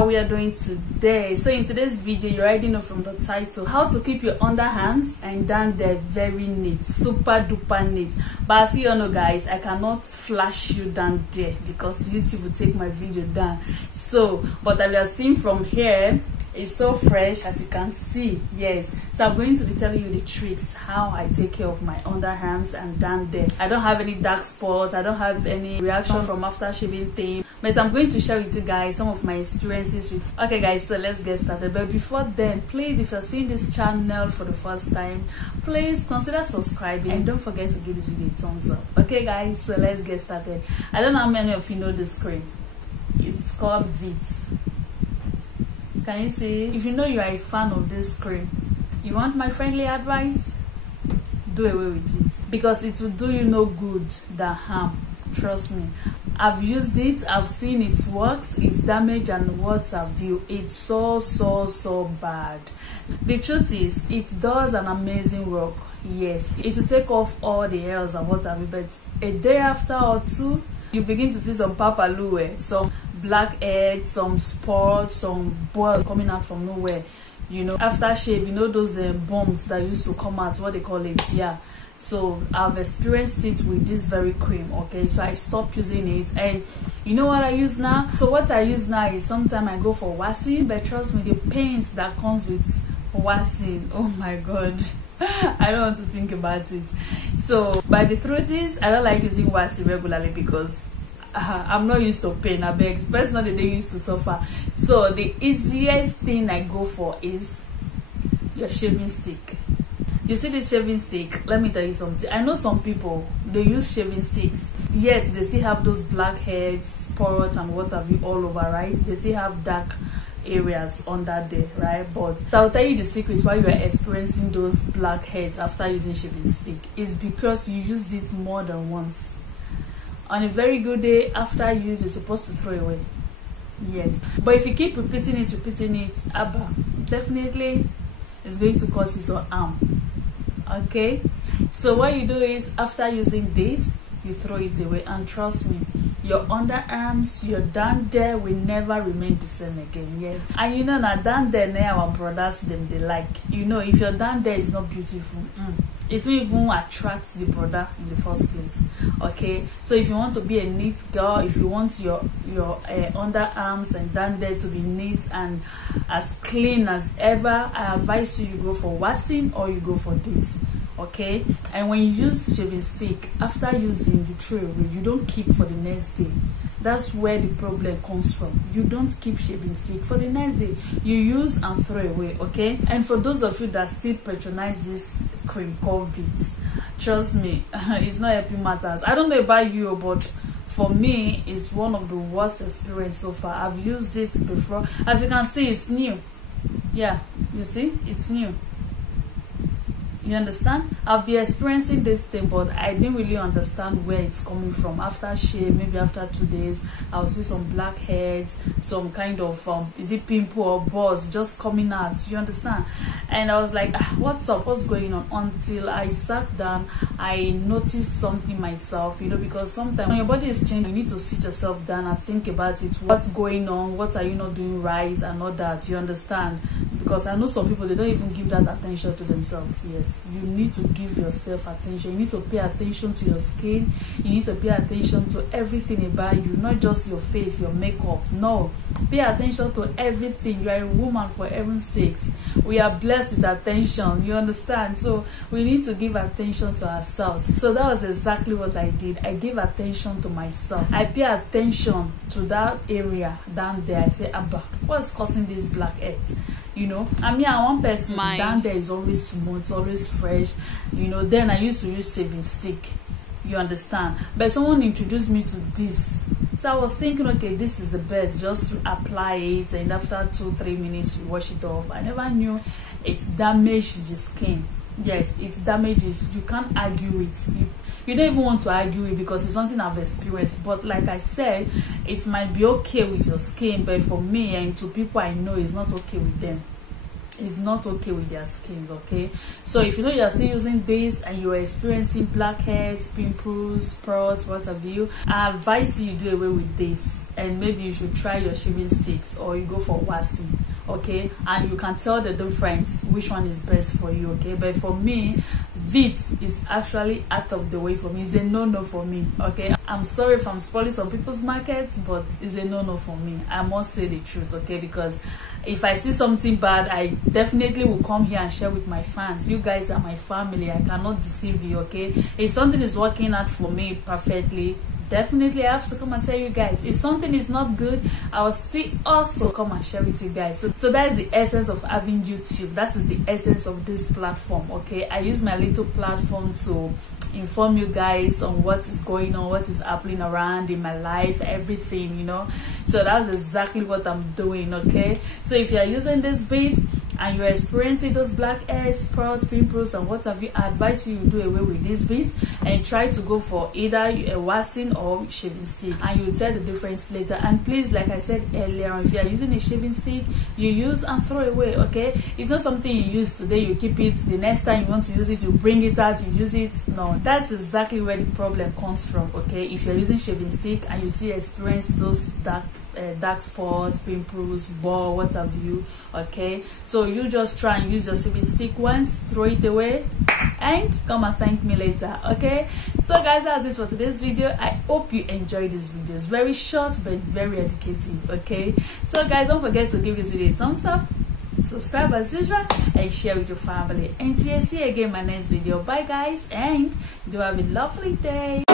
how we are doing today. So in today's video, you already know from the title how to keep your underarms and down there very neat, super duper neat. But as you all know guys, I cannot flash you down there because YouTube will take my video down. So but as you are seeing from here, it's so fresh as you can see. Yes, so I'm going to be telling you the tricks how I take care of my underarms and down there. I don't have any dark spots, I don't have any reaction from after shaving thing, but I'm going to share with you guys some of my experiences with. Okay guys, so let's get started. But before then, please, if you're seeing this channel for the first time, please consider subscribing and don't forget to give this video a thumbs up. Okay guys, so let's get started. I don't know how many of you know this cream. It's called Veet. Can you see? If you know you are a fan of this cream, you want my friendly advice? Do away with it, because it will do you no good than harm. Trust me, I've used it, I've seen it works, it's damage, and what have you. It's so bad. The truth is, it does an amazing work. Yes, it will take off all the hairs and what have you, but a day after or two, you begin to see some papalue, some blackheads, some spots, some boils coming out from nowhere. You know, after shave, you know those bumps that used to come out, what they call it. Yeah, so I've experienced it with this very cream. Okay, so I stopped using it, and you know what I use now? So what I use now is sometimes I go for waxing, but trust me, the pains that comes with waxing, oh my god, I don't want to think about it. So but the truth is, I don't like using waxing regularly because I'm not used to pain. I beg, personally they used to suffer. So the easiest thing I go for is your shaving stick. You see this shaving stick? Let me tell you something. I know some people, they use shaving sticks, yet they still have those blackheads, spots, and what have you all over, right? They still have dark areas under there, right? But I'll tell you the secret why you are experiencing those blackheads after using shaving stick is because you used it more than once. On a very good day, after use, you're supposed to throw away. Yes, but if you keep repeating it, definitely it's going to cause you some harm. Okay, so what you do is, after using this, you throw it away, and trust me, your underarms, your down there will never remain the same again. Yes, and you know now down there now our brothers them they like, you know, if your down there is not beautiful, it will even attract the brother in the first place. Okay, so if you want to be a neat girl, if you want your underarms and down there to be neat and as clean as ever, I advise you go for waxing or you go for this. Okay, and when you use shaving stick, after using, you throw away. You don't keep for the next day. That's where the problem comes from. You don't keep shaving stick for the next day. You use and throw away. Okay, and for those of you that still patronize this cream called Veet, trust me, it's not helping matters. I don't know about you, but for me, it's one of the worst experience so far. I've used it before. As you can see, it's new. Yeah, you see, it's new. You understand? I've been experiencing this thing, but I didn't really understand where it's coming from. After shave, maybe after 2 days, I'll see some blackheads, some kind of is it pimple or buzz just coming out. You understand? And I was like, what's up? What's going on? Until I sat down, I noticed something myself. You know, because sometimes when your body is changing, you need to sit yourself down and think about it. What's going on? What are you not doing right? And all that. You understand? Because I know some people, they don't even give that attention to themselves. Yes, you need to give yourself attention. You need to pay attention to your skin. You need to pay attention to everything about you, not just your face, your makeup. No, pay attention to everything. You are a woman, for heaven's sakes. We are blessed with attention. You understand? So we need to give attention to ourselves. So that was exactly what I did. I gave attention to myself. I pay attention to that area down there. I say, Abba, what's causing this blackheads? You know, I mean, one person down there is always smooth, always fresh. You know, then I used to use shaving stick. You understand? But someone introduced me to this, so I was thinking, okay, this is the best. Just apply it, and after 2-3 minutes, you wash it off. I never knew it damaged the skin. Yes, it damages. You can't argue it. You don't even want to argue it because it's something I've experienced. But like I said, it might be okay with your skin, but for me and to people I know, it's not okay with them. is not okay with their skin. Okay, so if you know you are still using this and you are experiencing blackheads, pimples, spots, what have you, I advise you do away with this, and maybe you should try your shaving sticks, or you go for waxing. Okay, and you can tell the difference which one is best for you. Okay, but for me, this is actually out of the way for me. It's a no for me. Okay, I'm sorry if I'm spoiling some people's markets, but it's a no for me. I must say the truth. Okay, because if I see something bad, I definitely will come here and share with my fans. You guys are my family. I cannot deceive you. Okay, if something is working out for me perfectly, definitely I have to come and tell you guys. If something is not good, I will still also come and share with you guys. So that is the essence of having YouTube. That is the essence of this platform. Okay, I use my little platform to inform you guys on what is going on, what is happening around in my life, everything, you know. So that's exactly what I'm doing. Okay, so if you are using this bit and you're experiencing those blackheads, spots, pimples, and what have you, I advise you do away with this bit and try to go for either a waxing or shaving stick, and you'll tell the difference later. And please, like I said earlier, if you are using a shaving stick, you use and throw away. Okay, it's not something you use today, you keep it, the next time you want to use it, you bring it out, you use it. No, that's exactly where the problem comes from. Okay, if you're using shaving stick and you see experience those dark spots, pimples, ball, what have you. Okay, so you just try and use your shaving stick once, throw it away, and come and thank me later. Okay, so guys, that's it for today's video. I hope you enjoyed this video. It's very short but very educative. Okay, so guys, don't forget to give this video a thumbs up, subscribe as usual, and share with your family. And see you again in my next video. Bye guys, and do have a lovely day.